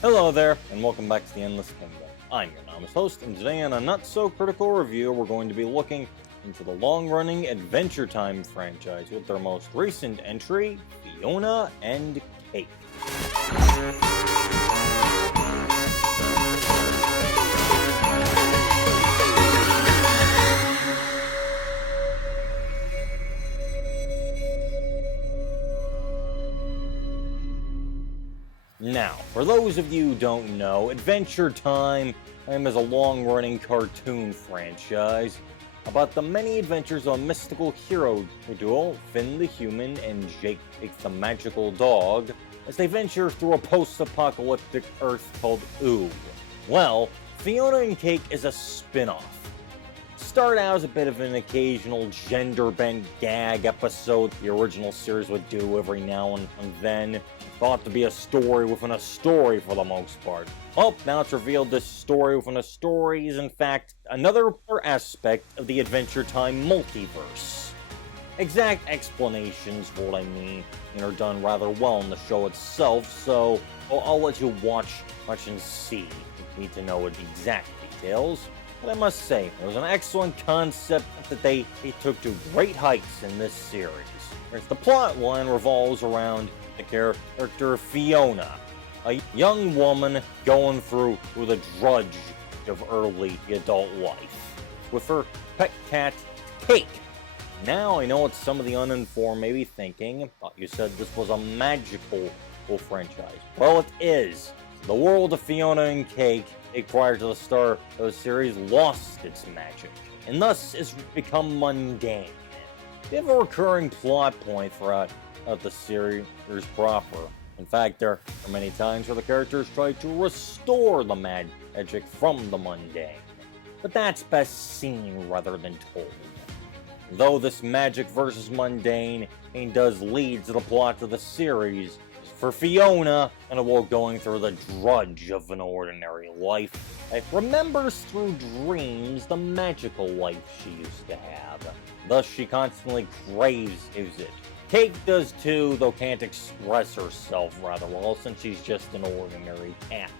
Hello there, and welcome back to the Endless Kingdom. I'm your anonymous host, and today on a not-so-critical review, we're going to be looking into the long-running Adventure Time franchise with their most recent entry, Fionna and Cake. Now, for those of you who don't know, Adventure Time is a long-running cartoon franchise about the many adventures of a mystical hero duo, Finn the human and Jake the magical dog, as they venture through a post-apocalyptic Earth called Ooh. Well, Fionna and Cake is a spin-off. Start out as a bit of an occasional gender-bent gag episode the original series would do every now and then. Thought to be a story within a story for the most part. Well, now it's revealed this story within a story is in fact another aspect of the Adventure Time multiverse. Exact explanations for what I mean are done rather well in the show itself, so I'll let you watch and see if you need to know the exact details. But I must say, it was an excellent concept that they took to great heights in this series. The plot line revolves around the character Fionna, a young woman going through the drudge of early adult life, with her pet cat, Cake. Now I know what some of the uninformed may be thinking. Thought you said this was a magical franchise. Well, it is. The world of Fionna and Cake, prior to the start of the series, lost its magic, and thus has become mundane. They have a recurring plot point throughout the series proper. In fact, there are many times where the characters try to restore the magic from the mundane, but that's best seen rather than told. Though this magic versus mundane does lead to the plot of the series, for Fionna, and while going through the drudge of an ordinary life, remembers through dreams the magical life she used to have. Thus, she constantly craves it. Cake does too, though can't express herself rather well since she's just an ordinary cat.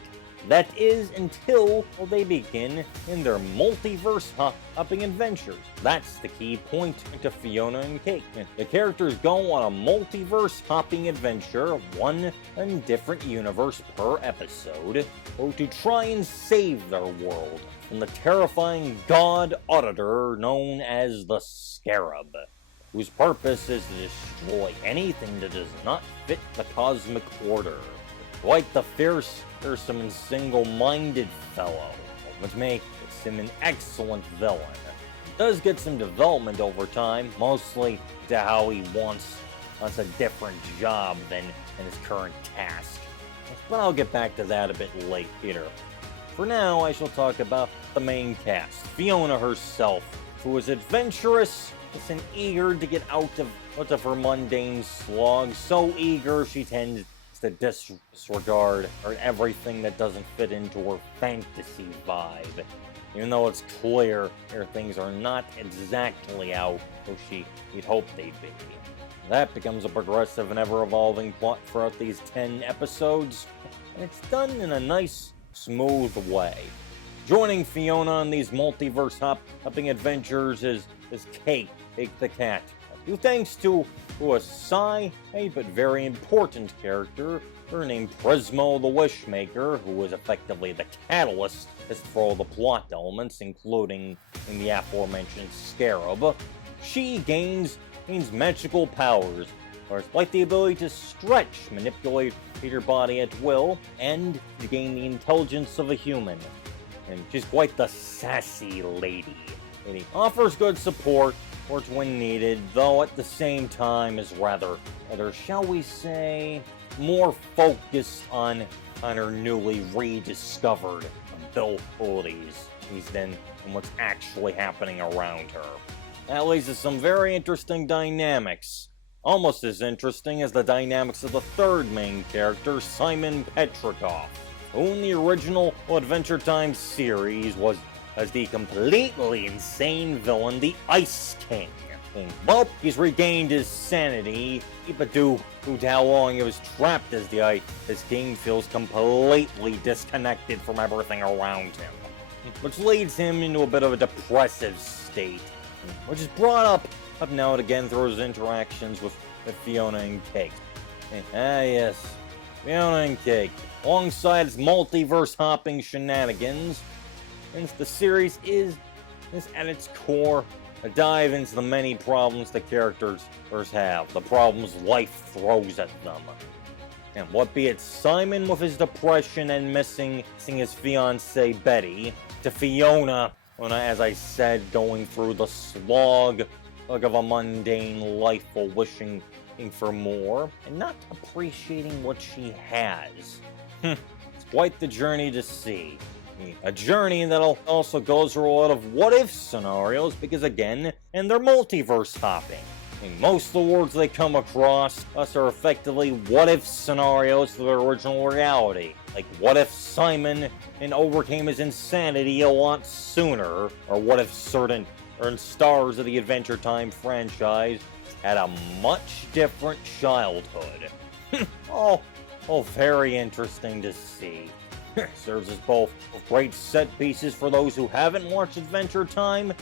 That is until they begin in their multiverse hopping adventures. That's the key point to Fionna and Cake. The characters go on a multiverse hopping adventure, one different universe per episode, to try and save their world from the terrifying god auditor known as the Scarab, whose purpose is to destroy anything that does not fit the cosmic order. Quite the fearsome and single-minded fellow, which makes him an excellent villain. He does get some development over time, mostly to how he wants a different job than his current task. But I'll get back to that a bit later. For now, I shall talk about the main cast, Fionna herself, who is adventurous and eager to get out of her mundane slog, so eager she tends to disregard everything that doesn't fit into her fantasy vibe, even though it's clear things are not exactly how she'd hoped they'd be. That becomes a progressive and ever-evolving plot throughout these 10 episodes, and it's done in a nice, smooth way. Joining Fionna on these multiverse hopping adventures is Cake the cat, who thanks to a shy but very important character named Prismo the Wishmaker, who is effectively the catalyst for all the plot elements, including in the aforementioned Scarab. She gains magical powers, like the ability to stretch, manipulate her body at will, and to gain the intelligence of a human. And she's quite the sassy lady. And he offers good support when needed, though at the same time is rather, shall we say, more focused on her newly rediscovered abilities than what's actually happening around her. That leads to some very interesting dynamics. Almost as interesting as the dynamics of the third main character, Simon Petrikov, who in the original Adventure Time series was as the completely insane villain, the Ice King. Well, he's regained his sanity, but due to how long he was trapped as the Ice King, feels completely disconnected from everything around him, which leads him into a bit of a depressive state, which is brought up now and again through his interactions with Fionna and Cake. Yes, Fionna and Cake. Alongside its multiverse-hopping shenanigans, since the series is at its core a dive into the many problems the characters have, the problems life throws at them. And what be it Simon with his depression and missing his fiancée Betty, to Fionna, as I said, going through the slog of a mundane life while wishing for more, and not appreciating what she has. It's quite the journey to see. A journey that also goes through a lot of what-if scenarios, because again, and they're multiverse hopping. Most of the worlds they come across are effectively what-if scenarios for their original reality. Like, what if Simon overcame his insanity a lot sooner? Or what if certain stars of the Adventure Time franchise had a much different childhood? Oh, very interesting to see. Serves as both great set pieces for those who haven't watched Adventure Time,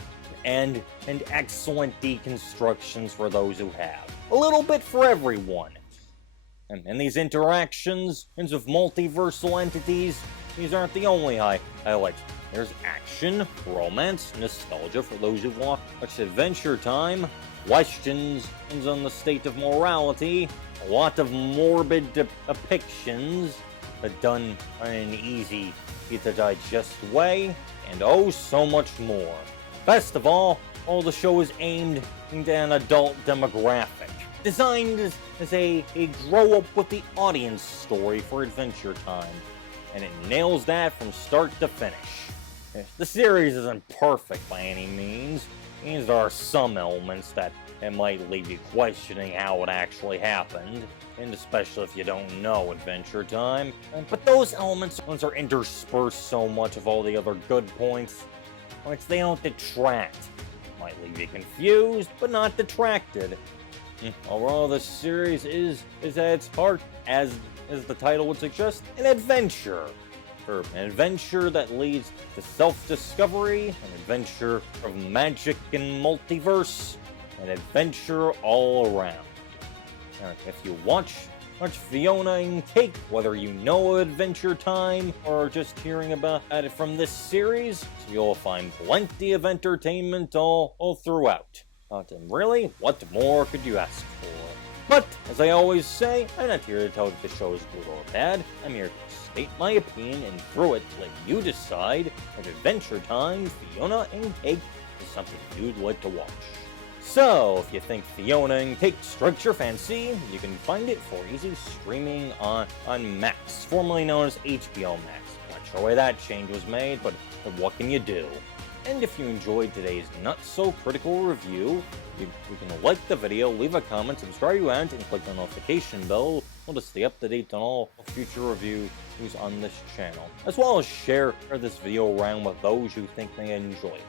and excellent deconstructions for those who have. A little bit for everyone. And these interactions with multiversal entities, these aren't the only highlights. There's action, romance, nostalgia for those who've watched Adventure Time, questions on the state of morality, a lot of morbid depictions, but done in an easy to digest way, and oh so much more. Best of all the show is aimed at an adult demographic, designed as a grow up with the audience story for Adventure Time, and it nails that from start to finish. The series isn't perfect by any means, and there are some elements that might leave you questioning how it actually happened, and especially if you don't know Adventure Time. But those elements are interspersed so much of all the other good points, which they don't detract. Might leave you confused, but not detracted. Overall, the series is at its heart, as the title would suggest, an adventure. An adventure that leads to self-discovery, an adventure of magic and multiverse, an adventure all around. If you watch Fionna and Cake, whether you know Adventure Time or just hearing about it from this series, you'll find plenty of entertainment all throughout. And really, what more could you ask for? But, as I always say, I'm not here to tell you if the show is good or bad. I'm here to state my opinion, and through it, let you decide if Adventure Time, Fionna and Cake is something you'd like to watch. So, if you think Fionna and Cake strikes your fancy, you can find it for easy streaming on Max, formerly known as HBO Max. Not sure why that change was made, but what can you do? And if you enjoyed today's not-so-critical review, you can like the video, leave a comment, subscribe and click the notification bell to stay up to date on all future reviews on this channel, as well as share this video around with those who think they enjoy it.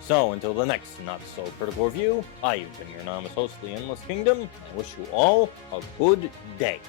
So, until the next not-so-critical review, I've been your anonymous host, The Endless Kingdom, and I wish you all a good day.